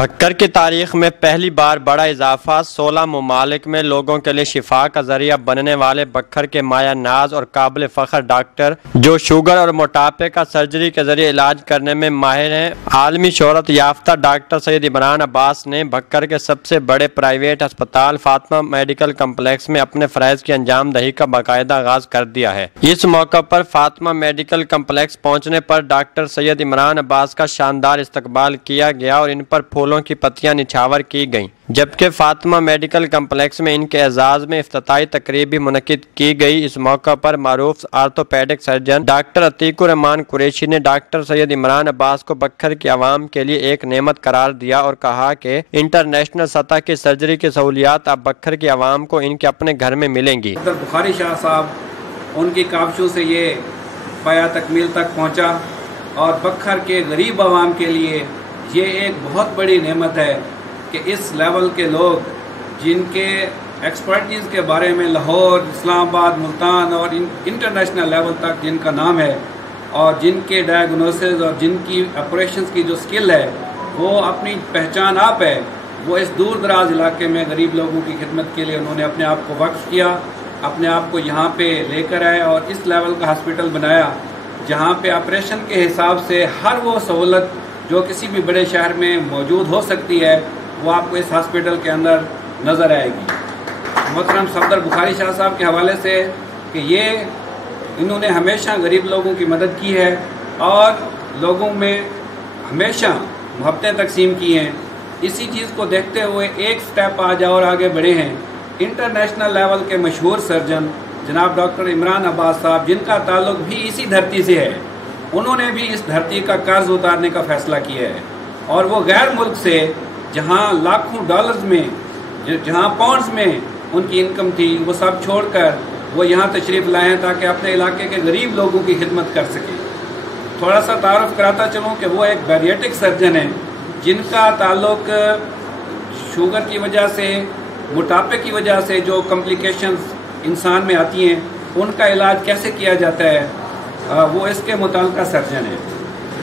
भक्कर की तारीख में पहली बार बड़ा इजाफा 16 ममालिक में लोगों के लिए शिफा का जरिया बनने वाले बक्खर के माया नाज और काबिल फ़ख्र डॉक्टर जो शुगर और मोटापे का सर्जरी के जरिए इलाज करने में माहिर हैं, आलमी शोहरत याफ्ता डॉक्टर सैयद इमरान अब्बास ने भक्कर के सबसे बड़े प्राइवेट अस्पताल फातिमा मेडिकल कम्प्लेक्स में अपने फ़रज़ की अंजाम दही का बाकायदा आगाज कर दिया है। इस मौका पर फातिमा मेडिकल कम्प्लेक्स पहुँचने पर डॉक्टर सैयद इमरान अब्बास का शानदार इस्तकबाल किया गया और इन पर फूलों की पत्तियां निछावर की गईं, जबकि फातिमा मेडिकल कम्प्लेक्स में इनके एजाज में इफ्तिताई तकरीब भी मुनक्किद की गई। इस मौका पर मारूफ orthopaedic surgeon doctor Atiqur Rahman Qureshi ने डॉक्टर सैयद इमरान अब्बास को बक्खर की आवाम के लिए एक नेमत करार दिया और कहा कि इंटरनेशनल सतह की सर्जरी की सहूलियात अब बक्खर की आवाम को इनके अपने घर में मिलेंगी। बुखारी शाह साहब उनकी काविशों से ये पाया तकमील तक पहुँचा और बक्खर के गरीब आवाम के लिए ये एक बहुत बड़ी नेमत है कि इस लेवल के लोग जिनके एक्सपर्टीज़ के बारे में लाहौर, इस्लामाबाद, मुल्तान और इंटरनेशनल लेवल तक जिनका नाम है और जिनके डायग्नोसिस और जिनकी ऑपरेशंस की जो स्किल है वो अपनी पहचान आप है, वो इस दूर दराज इलाके में गरीब लोगों की खिदमत के लिए उन्होंने अपने आप को वक्फ किया, अपने आप को यहाँ पे लेकर आए और इस लेवल का हॉस्पिटल बनाया जहाँ पे ऑपरेशन के हिसाब से हर वो सहूलत जो किसी भी बड़े शहर में मौजूद हो सकती है वो आपको इस हॉस्पिटल के अंदर नज़र आएगी। मोहतरम सफदर बुखारी शाह साहब के हवाले से कि ये इन्होंने हमेशा गरीब लोगों की मदद की है और लोगों में हमेशा मोहब्बतें तकसीम की हैं। इसी चीज़ को देखते हुए एक स्टेप आज और आगे बढ़े हैं। इंटरनेशनल लेवल के मशहूर सर्जन जनाब डॉक्टर इमरान अब्बास साहब, जिनका ताल्लुक भी इसी धरती से है, उन्होंने भी इस धरती का कर्ज उतारने का फैसला किया है और वो गैर मुल्क से जहां लाखों डॉलर्स में, जहां पाउंड्स में उनकी इनकम थी, वो सब छोड़कर वो यहां तशरीफ़ लाए हैं ताकि अपने इलाके के गरीब लोगों की खिदमत कर सकें। थोड़ा सा तारुफ कराता चलूँ कि वो एक बैरिएटिक सर्जन है जिनका ताल्लुक शुगर की वजह से, मोटापे की वजह से जो कॉम्प्लिकेशंस इंसान में आती हैं उनका इलाज कैसे किया जाता है, वो इसके मुताल्लिका सर्जन है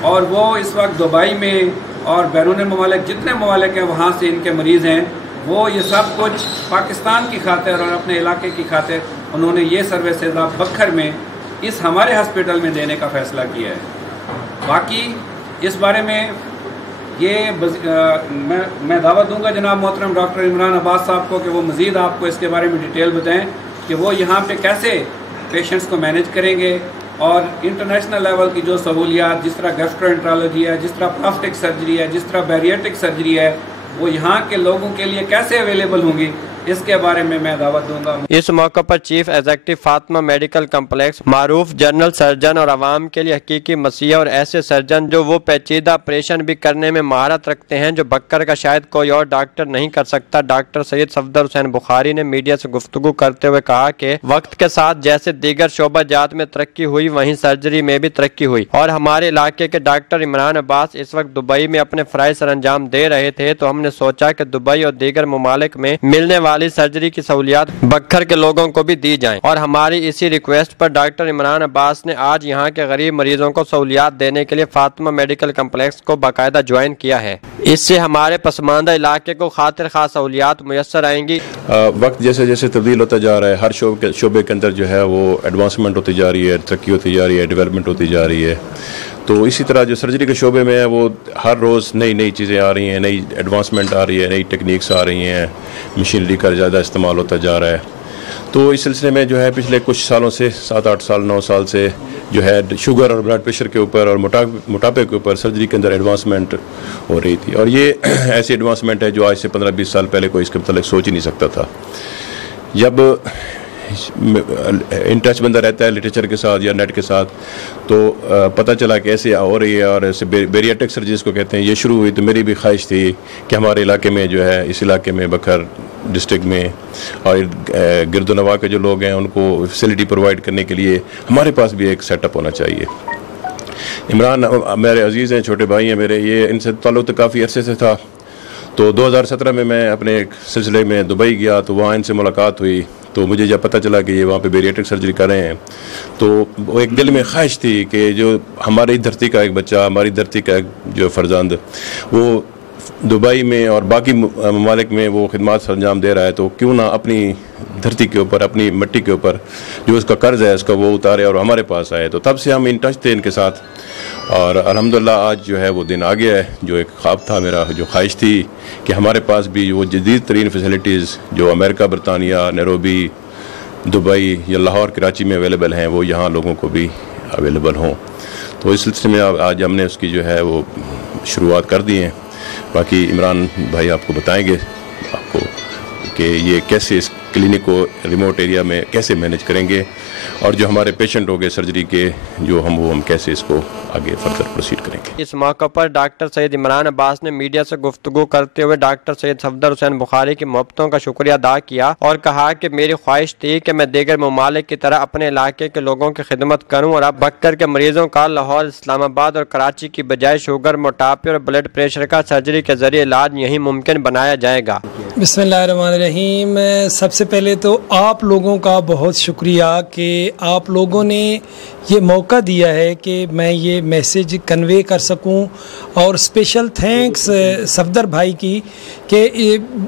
और वो इस वक्त दुबई में और बैरून ममालिक जितने ममालिक हैं वहाँ से इनके मरीज़ हैं। वो ये सब कुछ पाकिस्तान की खातिर और अपने इलाके की खातिर उन्होंने ये सर्विसेज बक्खर में इस हमारे हॉस्पिटल में देने का फ़ैसला किया है। बाकी इस बारे में ये मैं दावत दूंगा जनाब मोहतरम डॉक्टर इमरान अब्बास साहब को कि वो मज़ीद आपको इसके बारे में डिटेल बताएँ कि वो यहाँ पे कैसे पेशेंट्स को मैनेज करेंगे और इंटरनेशनल लेवल की जो सहूलियात, जिस तरह गैस्ट्रोएंट्रोलॉजी है, जिस तरह प्लास्टिक सर्जरी है, जिस तरह बैरिएट्रिक सर्जरी है, वो यहाँ के लोगों के लिए कैसे अवेलेबल होंगी, इसके बारे में मैं दावत दूंगा। इस मौके पर chief executive Fatima medical complex मारूफ जनरल सर्जन और आवाम के लिए हकीकी मसीहा और ऐसे सर्जन जो वो पेचीदा ऑपरेशन भी करने में महारत रखते हैं जो बक्कर का शायद कोई और डॉक्टर नहीं कर सकता। डॉक्टर सैयद सफदर हुसैन बुखारी ने मीडिया से गुफ्तगू करते हुए कहा कि वक्त के साथ जैसे दीगर शोबाजात में तरक्की हुई वहीं सर्जरी में भी तरक्की हुई और हमारे इलाके के डॉक्टर इमरान अब्बास इस वक्त दुबई में अपने फ़राइज़ सर अंजाम दे रहे थे, तो हमने सोचा कि दुबई और दीगर ममालिक में मिलने वाली सर्जरी की सहूलियात बक्खर के लोगों को भी दी जाएं और हमारी इसी रिक्वेस्ट पर डॉक्टर इमरान अब्बास ने आज यहाँ के गरीब मरीजों को सहूलियात देने के लिए फातिमा मेडिकल कम्प्लेक्स को बाकायदा ज्वाइन किया है। इससे हमारे पसमानदा इलाके को खातिर खास सहूलियात मुयस्सर आएंगी। वक्त जैसे जैसे तब्दील होता जा रहा है, हर शोबे के अंदर जो है वो एडवांसमेंट होती जा रही है, तरक्की होती जा रही है, डेवलपमेंट होती जा रही है। तो इसी तरह जो सर्जरी के शोबे में है वो हर रोज़ नई नई चीज़ें आ रही हैं, नई एडवांसमेंट आ रही है, नई टेक्निक्स आ रही हैं, मशीनरी का ज़्यादा इस्तेमाल होता जा रहा है। तो इस सिलसिले में जो है पिछले कुछ सालों से 7-8 साल 9 साल से जो है शुगर और ब्लड प्रेशर के ऊपर और मोटापे के ऊपर सर्जरी के अंदर एडवांसमेंट हो रही थी और ये ऐसी एडवांसमेंट है जो आज से 15-20 साल पहले कोई इसके मतलब सोच ही नहीं सकता था। जब इन टच बंदा रहता है लिटरेचर के साथ या नेट के साथ तो पता चला कि ऐसे हो रही है और ऐसे बैरिएट्रिक सर्जरीज को कहते हैं, ये शुरू हुई। तो मेरी भी ख्वाहिश थी कि हमारे इलाके में जो है, इस इलाके में बक्खर डिस्ट्रिक्ट में और गिरदोनवा के जो लोग हैं उनको फैसिलिटी प्रोवाइड करने के लिए हमारे पास भी एक सेटअप होना चाहिए। इमरान मेरे अजीज़ हैं, छोटे भाई हैं मेरे, ये इनसे ताल्लुक़ तो काफ़ी अरसे से था। तो 2017 में मैं अपने एक सिलसिले में दुबई गया तो वहाँ इनसे मुलाकात हुई। तो मुझे जब पता चला कि ये वहाँ पे बैरिएट्रिक सर्जरी कर रहे हैं तो वो एक दिल में ख्वाहिश थी कि जो हमारी धरती का एक बच्चा, हमारी धरती का जो फर्जंद, वो दुबई में और बाकी ममालिक में वो खिदमत अंजाम दे रहा है, तो क्यों ना अपनी धरती के ऊपर, अपनी मिट्टी के ऊपर जो उसका कर्ज है उसका वो उतारे और हमारे पास आए। तो तब से हम इन टच थे इनके साथ, और अल्हम्दुलिल्लाह आज जो है वो दिन आ गया है। जो एक ख्वाब था मेरा, जो ख्वाहिश थी कि हमारे पास भी वो जदीद तरीन फैसिलिटीज़ जो अमेरिका, बरतानिया, नैरोबी, दुबई या लाहौर, कराची में अवेलेबल हैं, वो यहाँ लोगों को भी अवेलेबल हों। तो इस सिलसिले में आज हमने उसकी जो है वो शुरुआत कर दी है। बाकी इमरान भाई आपको बताएंगे आपको कि ये कैसे इस क्लिनिक को रिमोट एरिया में कैसे मैनेज करेंगे, और जो हमारे पेशेंट हो गए सर्जरी के जो हम कैसे इसको आगे फर्दर प्रोसीड करेंगे। इस मौके पर डॉक्टर सैयद इमरान अब्बास ने मीडिया से गुफ्तगू करते हुए डॉक्टर सैयद सफदर हुसैन बुखारी की मोहब्बतों का शुक्रिया अदा किया और कहा कि मेरी ख्वाहिश थी कि मैं दीगर ममालिक की तरह अपने इलाके के लोगों की खिदमत करूँ, और अब बक्कर के मरीजों का लाहौर, इस्लामाबाद और कराची की बजाय शुगर, मोटापे और ब्लड प्रेशर का सर्जरी के जरिए इलाज यहीं मुमकिन बनाया जाएगा। बिस्मिल्लाहिर्रहमानिर्रहीम। सबसे पहले तो आप लोगों का बहुत शुक्रिया कि आप लोगों ने ये मौका दिया है कि मैं ये मैसेज कन्वे कर सकूं, और स्पेशल थैंक्स सफदर भाई की कि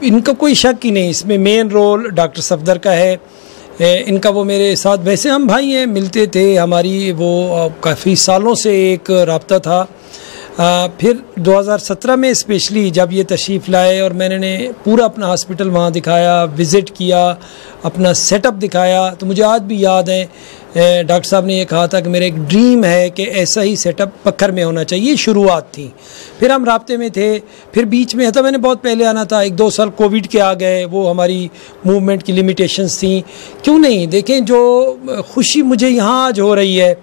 इनका कोई शक ही नहीं, इसमें मेन रोल डॉक्टर सफदर का है। इनका वो मेरे साथ, वैसे हम भाई हैं, मिलते थे, हमारी वो काफ़ी सालों से एक रब्ता था। फिर 2017 में स्पेशली जब ये तशरीफ़ लाए और मैंने पूरा अपना हॉस्पिटल वहाँ दिखाया, विज़िट किया, अपना सेटअप दिखाया, तो मुझे आज भी याद है डॉक्टर साहब ने ये कहा था कि मेरा एक ड्रीम है कि ऐसा ही सेटअप बक्खर में होना चाहिए। शुरुआत थी, फिर हम राब्ते में थे, फिर बीच में था, मैंने बहुत पहले आना था, 1-2 साल कोविड के आ गए, वो हमारी मूवमेंट की लिमिटेशंस थी। क्यों नहीं, देखें जो खुशी मुझे यहाँ आज हो रही है,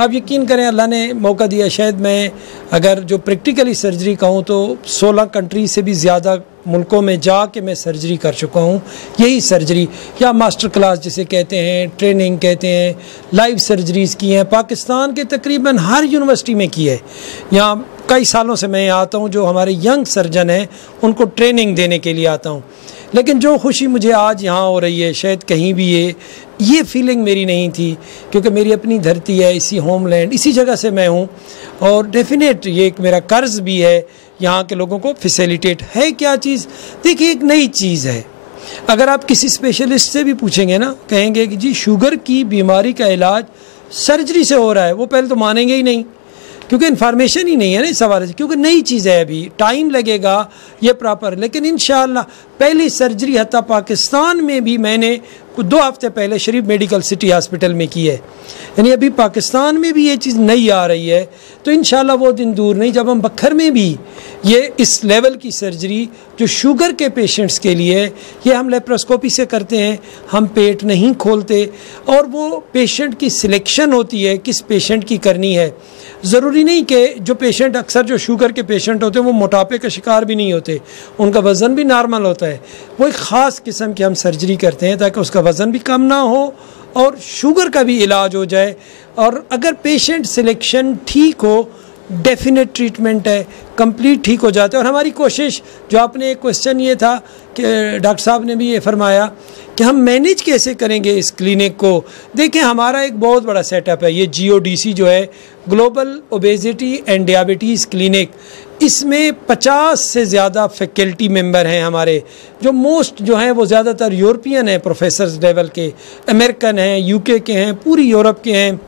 आप यकीन करें अल्लाह ने मौका दिया। शायद मैं अगर जो प्रैक्टिकली सर्जरी कहूँ तो 16 कंट्री से भी ज़्यादा मुल्कों में जा के मैं सर्जरी कर चुका हूँ। यही सर्जरी या मास्टर क्लास जिसे कहते हैं, ट्रेनिंग कहते हैं, लाइव सर्जरीज़ की हैं, पाकिस्तान के तकरीबन हर यूनिवर्सिटी में की है। यहाँ कई सालों से मैं आता हूँ, जो हमारे यंग सर्जन हैं उनको ट्रेनिंग देने के लिए आता हूँ। लेकिन जो खुशी मुझे आज यहाँ हो रही है, शायद कहीं भी ये फीलिंग मेरी नहीं थी, क्योंकि मेरी अपनी धरती है, इसी होमलैंड, इसी जगह से मैं हूँ, और डेफिनेट ये एक मेरा कर्ज भी है यहाँ के लोगों को फैसिलिटेट। है क्या चीज़, देखिए एक नई चीज़ है। अगर आप किसी स्पेशलिस्ट से भी पूछेंगे ना, कहेंगे कि जी शुगर की बीमारी का इलाज सर्जरी से हो रहा है, वो पहले तो मानेंगे ही नहीं, क्योंकि इन्फॉर्मेशन ही नहीं है ना इस हवाले से, क्योंकि नई चीज़ है, अभी टाइम लगेगा ये प्रॉपर। लेकिन इंशाअल्लाह पहली सर्जरी हत्ता पाकिस्तान में भी मैंने 2 हफ्ते पहले शरीफ मेडिकल सिटी हॉस्पिटल में की है, यानी अभी पाकिस्तान में भी ये चीज़ नई आ रही है। तो इंशाअल्लाह वो दिन दूर नहीं जब हम बक्खर में भी ये इस लेवल की सर्जरी जो शुगर के पेशेंट्स के लिए, ये हम लेप्रोस्कोपी से करते हैं, हम पेट नहीं खोलते, और वो पेशेंट की सिलेक्शन होती है किस पेशेंट की करनी है। ज़रूरी नहीं कि जो पेशेंट, अक्सर जो शुगर के पेशेंट होते हैं वो मोटापे का शिकार भी नहीं होते, उनका वज़न भी नॉर्मल होता है। वो एक ख़ास किस्म की हम सर्जरी करते हैं ताकि उसका वज़न भी कम ना हो और शुगर का भी इलाज हो जाए। और अगर पेशेंट सिलेक्शन ठीक हो, डेफिनेट ट्रीटमेंट है, कंप्लीट ठीक हो जाते हैं। और हमारी कोशिश, जो आपने एक क्वेश्चन ये था कि डॉक्टर साहब ने भी ये फरमाया कि हम मैनेज कैसे करेंगे इस क्लिनिक को। देखें हमारा एक बहुत बड़ा सेटअप है, ये GODC जो है, global obesity and diabetes clinic, इसमें 50 से ज़्यादा फैकल्टी मेंबर हैं हमारे, जो मोस्ट जो हैं वो ज़्यादातर यूरोपियन हैं, प्रोफेसर्स लेवल के, अमेरिकन हैं, UK के हैं, पूरी यूरोप के हैं।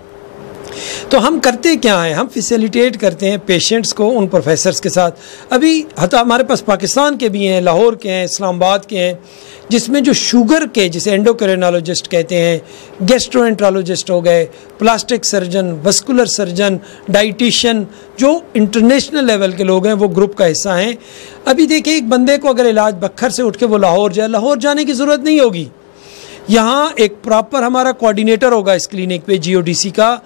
तो हम करते क्या हैं, हम फैसिलिटेट करते हैं पेशेंट्स को उन प्रोफेसर्स के साथ। अभी हता हमारे पास पाकिस्तान के भी हैं, लाहौर के हैं, इस्लामाबाद के हैं, जिसमें जो शुगर के, जिसे एंडोक्रिनोलॉजिस्ट कहते हैं, गैस्ट्रोएंट्रोलॉजिस्ट हो गए, plastic surgeon, vascular surgeon, dietitian, जो इंटरनेशनल लेवल के लोग हैं वो ग्रुप का हिस्सा हैं। अभी देखिए एक बंदे को अगर इलाज बक्खर से उठ के वो लाहौर जाए, लाहौर जाने की ज़रूरत नहीं होगी। यहाँ एक प्रॉपर हमारा कोऑर्डिनेटर होगा इस क्लिनिक पे GODC का,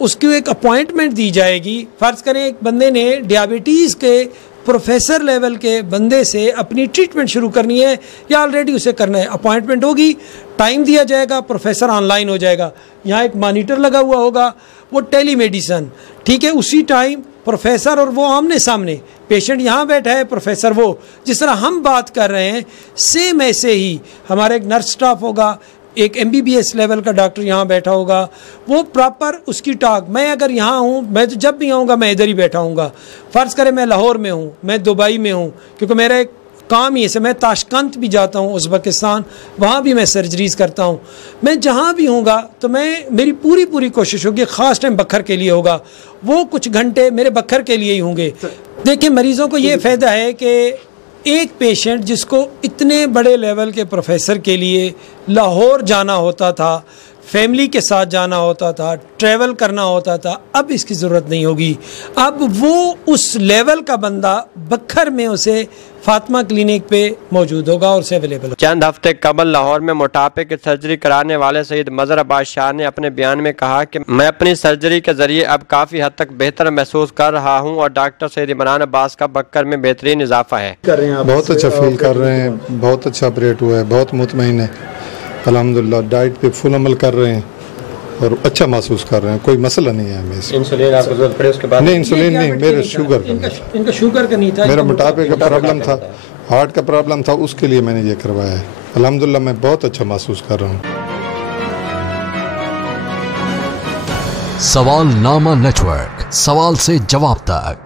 उसकी एक अपॉइंटमेंट दी जाएगी। फ़र्ज़ करें एक बंदे ने डायबिटीज़ के प्रोफेसर लेवल के बंदे से अपनी ट्रीटमेंट शुरू करनी है या ऑलरेडी उसे करना है, अपॉइंटमेंट होगी, टाइम दिया जाएगा, प्रोफेसर ऑनलाइन हो जाएगा, यहाँ एक मॉनिटर लगा हुआ होगा, वो टेलीमेडिसन, ठीक है, उसी टाइम प्रोफेसर और वो आमने सामने, पेशेंट यहाँ बैठा है, प्रोफेसर वो, जिस तरह हम बात कर रहे हैं सेम ऐसे ही हमारा एक नर्स स्टाफ होगा, एक MBBS लेवल का डॉक्टर यहाँ बैठा होगा, वो प्रॉपर उसकी टॉक, मैं अगर यहाँ हूँ, मैं तो जब भी आऊँगा मैं इधर ही बैठा हूँगा। फ़र्ज़ करें मैं लाहौर में हूँ, मैं दुबई में हूँ, क्योंकि मेरा एक काम ही ऐसे, मैं ताशकंद भी जाता हूँ उज़्बेकिस्तान, वहाँ भी मैं सर्जरीज़ करता हूँ। मैं जहाँ भी हूँगा तो मेरी पूरी कोशिश होगी, ख़ास टाइम बखर के लिए होगा, वो कुछ घंटे मेरे बखर के लिए ही होंगे। देखिए मरीज़ों को ये फ़ायदा है कि एक पेशेंट जिसको इतने बड़े लेवल के प्रोफेसर के लिए लाहौर जाना होता था, फैमिली के साथ जाना होता था, ट्रैवल करना होता था, अब इसकी ज़रूरत नहीं होगी। अब वो उस लेवल का बंदा बखर में उसे फातिमा क्लिनिक पे मौजूद होगा और उसे अवेलेबल। चंद हफ्ते कबल लाहौर में मोटापे की सर्जरी कराने वाले सईद मजहर अब्बास शाह ने अपने बयान में कहा कि मैं अपनी सर्जरी के जरिए अब काफ़ी हद तक बेहतर महसूस कर रहा हूँ और डॉक्टर सईद इमरान अब्बास का बक्कर में बेहतरीन इजाफा है। बहुत अच्छा फील कर रहे हैं, बहुत अच्छा ऑपरेट हुआ है, बहुत मुतमईन है अल्हम्दुलिल्लाह। डाइट पे फुल अमल कर रहे हैं और अच्छा महसूस कर रहे हैं, कोई मसला नहीं है हमें। इंसुलिन आपको जरूरत पड़े उसके बाद? नहीं, इंसुलिन नहीं, मेरे शुगर इनका शुगर का नहीं था, मेरा मोटापे का प्रॉब्लम था, हार्ट का प्रॉब्लम था, उसके लिए मैंने ये करवाया है। अल्हम्दुलिल्लाह मैं बहुत अच्छा महसूस कर रहा हूँ। सवालनामा नेटवर्क, सवाल से जवाब तक।